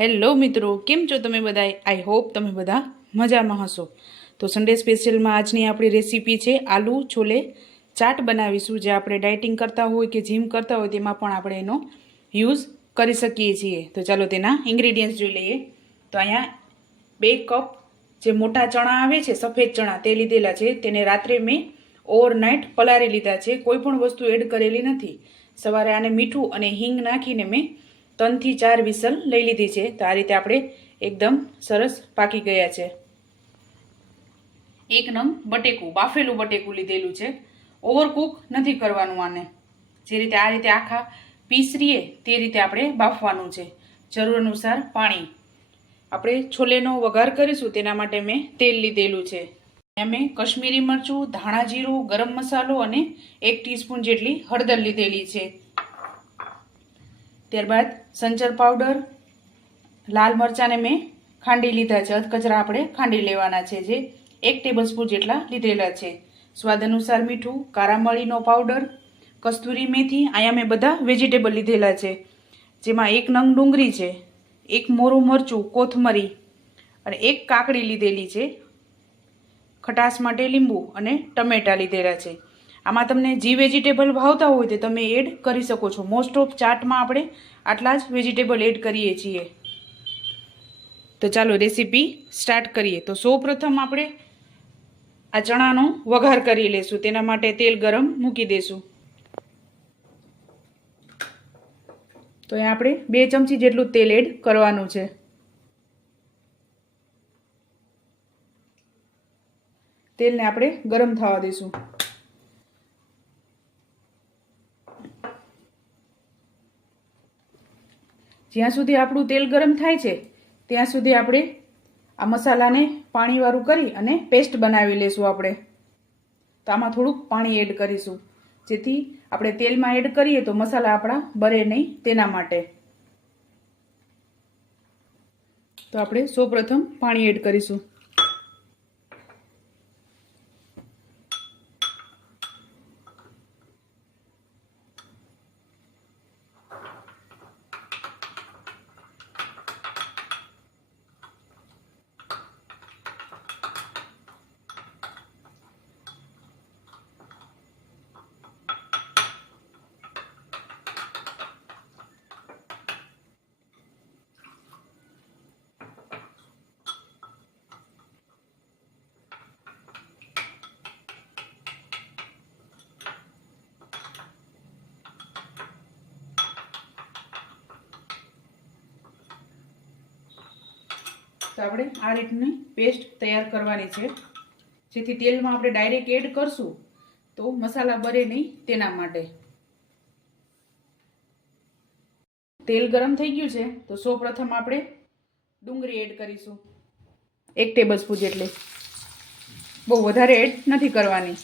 Hello મિત્રો, કેમ છો તમે બધા આઈ હોપ તમે બધા મજામાં હશો. તો સન્ડે સ્પેશિયલમાં આજની આપણી રેસીપી છે આલુ છોલે ચાટ બનાવીશું, જે આપણે ડાયટિંગ કરતા હોય કે જીમ કરતા હોય તેમાં પણ આપણે એનો યુઝ કરી શકીએ છીએ. તો ચાલો તેના ઇન્ગ્રીડિયન્ટ્સ જોઈ લઈએ. તો અહીંયા બે કપ જે મોટા ચણા આવે છે, સફેદ ચણા, તે લીધેલા છે. તેને રાત્રે મેં ઓવરનાઇટ પલાળી લીધા છે. કોઈ પણ વસ્તુ એડ કરેલી નથી. સવારે આને મીઠું અને હિંગ નાખીને મેં ત્રણથી ચાર વિસલ લઈ લીધી છે. તો આ રીતે આપણે એકદમ સરસ પાકી ગયા છે. એક નંગ બટેકું, બાફેલું બટેકું લીધેલું છે. ઓવરકુક નથી કરવાનું આને. જે રીતે આ રીતે આખા પીસરીએ તે રીતે આપણે બાફવાનું છે. જરૂર અનુસાર પાણી. આપણે છોલેનો વઘાર કરીશું તેના માટે મેં તેલ લીધેલું છે. મેં કશ્મીરી મરચું, ધાણા જીરું, ગરમ મસાલો અને એક ટીસ્પૂન જેટલી હળદર લીધેલી છે. ત્યારબાદ સંચર પાવડર, લાલ મરચાંને મેં ખાંડી લીધા છે. અધકચરા આપણે ખાંડી લેવાના છે જે એક ટેબલ સ્પૂન જેટલા લીધેલા છે. સ્વાદ અનુસાર મીઠું કારામળીનો પાવડર, કસ્તુરી મેથી, અહીંયા મેં બધા વેજીટેબલ લીધેલા છે. જેમાં એક નંગ ડુંગળી છે, એક મોરું મરચું, કોથમરી અને એક કાકડી લીધેલી છે. ખટાશ માટે લીંબુ અને ટમેટાં લીધેલા છે. આમાં તમને જે વેજીટેબલ ભાવતા હોય તે તમે એડ કરી શકો છો. મોસ્ટ ઓફ ચાટમાં આપણે આટલા જ વેજીટેબલ એડ કરીએ છીએ. તો ચાલો રેસીપી સ્ટાર્ટ કરીએ. તો સૌ પ્રથમ આપણે આ ચણાનો વઘાર કરી લેશું. તેના માટે તેલ ગરમ મૂકી દેશું. તો અહીંયા આપણે બે ચમચી જેટલું તેલ એડ કરવાનું છે. તેલને આપણે ગરમ થવા દઈશું જ્યાં સુધી આપણું તેલ ગરમ થાય છે, ત્યાં સુધી આપણે આ મસાલાને પાણીવાળું કરી અને પેસ્ટ બનાવી લેશું આપણે. તો આમાં થોડુંક પાણી એડ કરીશું. જેથી આપણે તેલમાં એડ કરીએ તો મસાલા આપણા બરે નહીં તેના માટે. તો આપણે સૌપ્રથમ પાણી એડ કરીશું. તો આપણે આ રીતની પેસ્ટ તૈયાર કરવાની છે. જેથી તેલમાં આપણે ડાયરેક્ટ એડ કરશું તો મસાલા બરે નહીં તેના માટે. તેલ ગરમ થઈ ગયું છે તો સૌ પ્રથમ આપણે ડુંગળી એડ કરીશું. એક ટેબલ સ્પૂન જેટલી. બહુ વધારે એડ નથી કરવાની.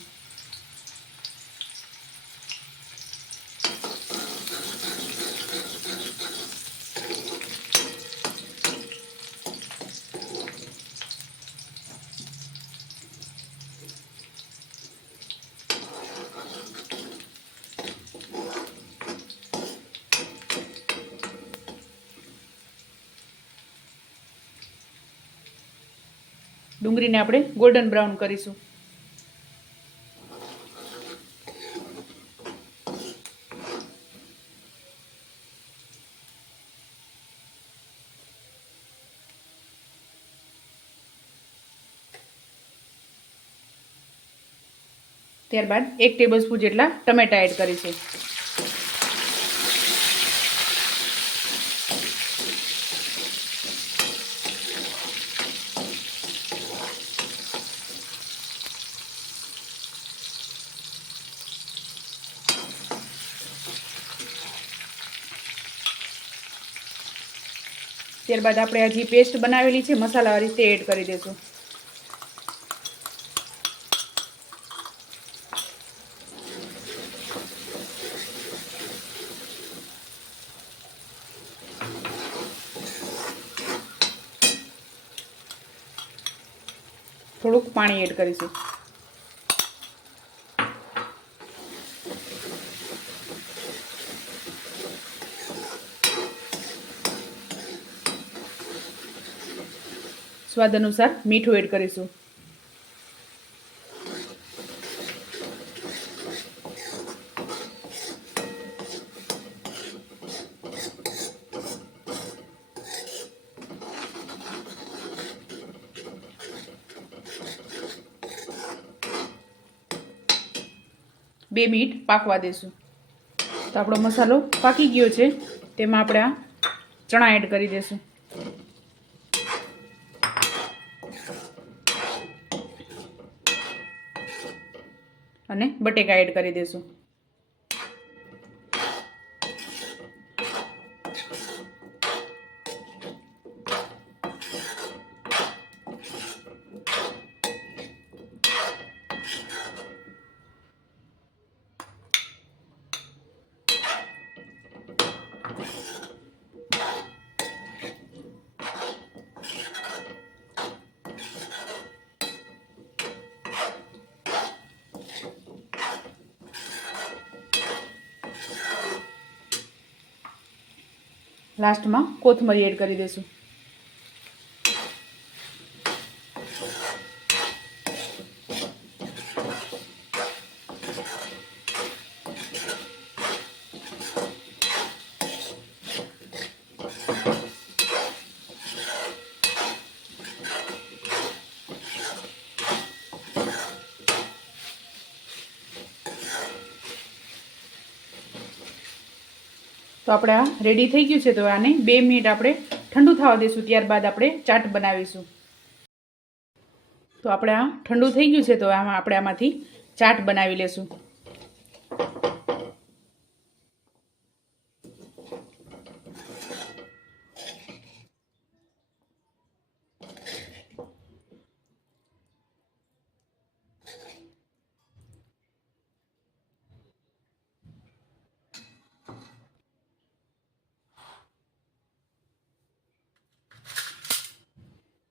ડુંગળીને આપણે ગોલ્ડન બ્રાઉન કરીશું. ત્યારબાદ એક ટેબલ સ્પૂન જેટલા ટમેટા એડ કરીશું. ત્યારબાદ આપણે આ જે પેસ્ટ બનાવેલી છે મસાલાવાળી તે એડ કરી દઈશું થોડુંક પાણી એડ કરીશું. સ્વાદ અનુસાર મીઠું એડ કરીશું. બે મિનિટ પાકવા દેશું. તો આપણો મસાલો પાકી ગયો છે. તેમાં આપણે આ ચણા એડ કરી દઈશું અને બટેકા એડ કરી દઈશું લાસ્ટમાં કોથમરી એડ કરી દઈશું. તો આપણે આ રેડી થઈ ગયું છે તો આને બે મિનિટ આપણે ઠંડુ થવા દઈશું ત્યારબાદ આપણે ચાટ બનાવીશું. તો આપણે આ ઠંડુ થઈ ગયું છે તો આમાં આપણે આમાંથી ચાટ બનાવી લેશું.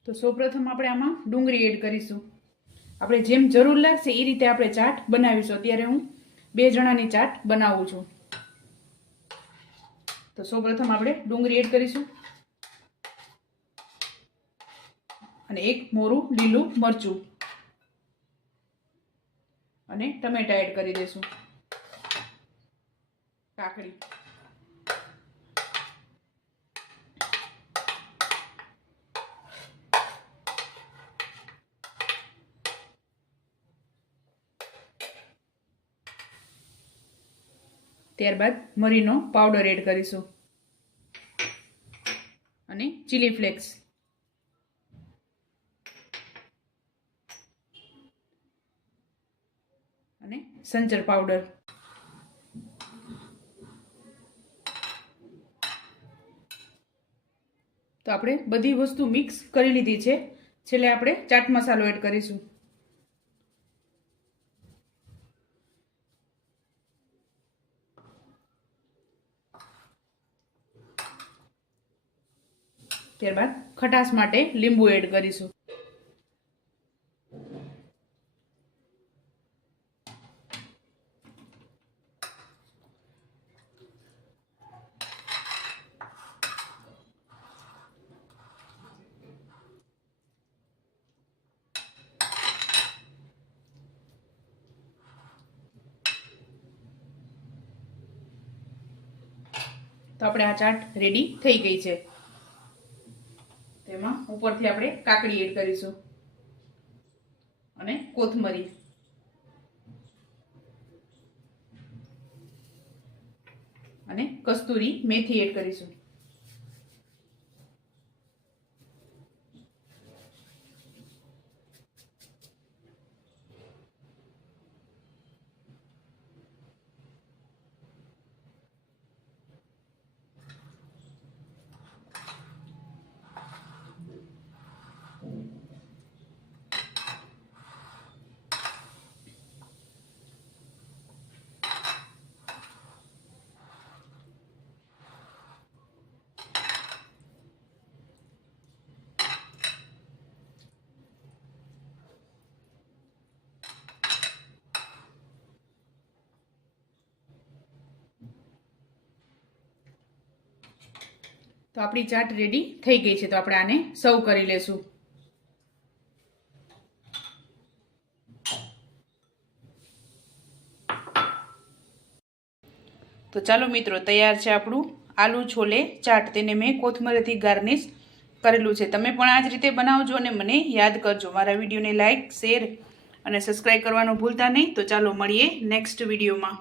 તો સૌપ્રથમ આપણે આમાં ડુંગળી એડ કરીશું. આપણે જેમ જરૂર લાગશે એ રીતે આપણે ચાટ બનાવીશું. અત્યારે હું બે જણાની ચાટ બનાવું છું. તો સૌપ્રથમ આપણે ડુંગળી એડ કરીશું. અને એક મોરું લીલું મરચું. અને ટમેટા એડ કરી દઈશું કાકડી. ત્યારબાદ મરીનો પાવડર એડ કરીશું. અને ચીલી ફ્લેક્સ અને સંચર પાવડર. તો આપણે બધી વસ્તુ મિક્સ કરી લીધી છે. છેલ્લે આપણે ચાટ મસાલો એડ કરીશું. ત્યારબાદ ખટાશ માટે લીંબુ એડ કરીશું. તો આપણે આ ચાટ રેડી થઈ ગઈ છે. ઉપરથી આપણે કાકડી એડ કરીશું. અને કોથમરી. અને કસ્તુરી મેથી એડ કરીશું. તો આપણી ચાટ રેડી થઈ ગઈ છે, તો આપણે આને સર્વ કરી લેશું. તો ચાલો મિત્રો, તૈયાર છે આપણું આલુ છોલે ચાટ. તેને મેં કોથમરીથી ગાર્નિશ કરેલું છે. તમે પણ આ જ રીતે બનાવજો અને મને યાદ કરજો. મારા વિડીયોને લાઇક શેર અને સબસ્ક્રાઈબ કરવાનું ભૂલતા નહીં. તો ચાલો મળીએ નેક્સ્ટ વિડીયોમાં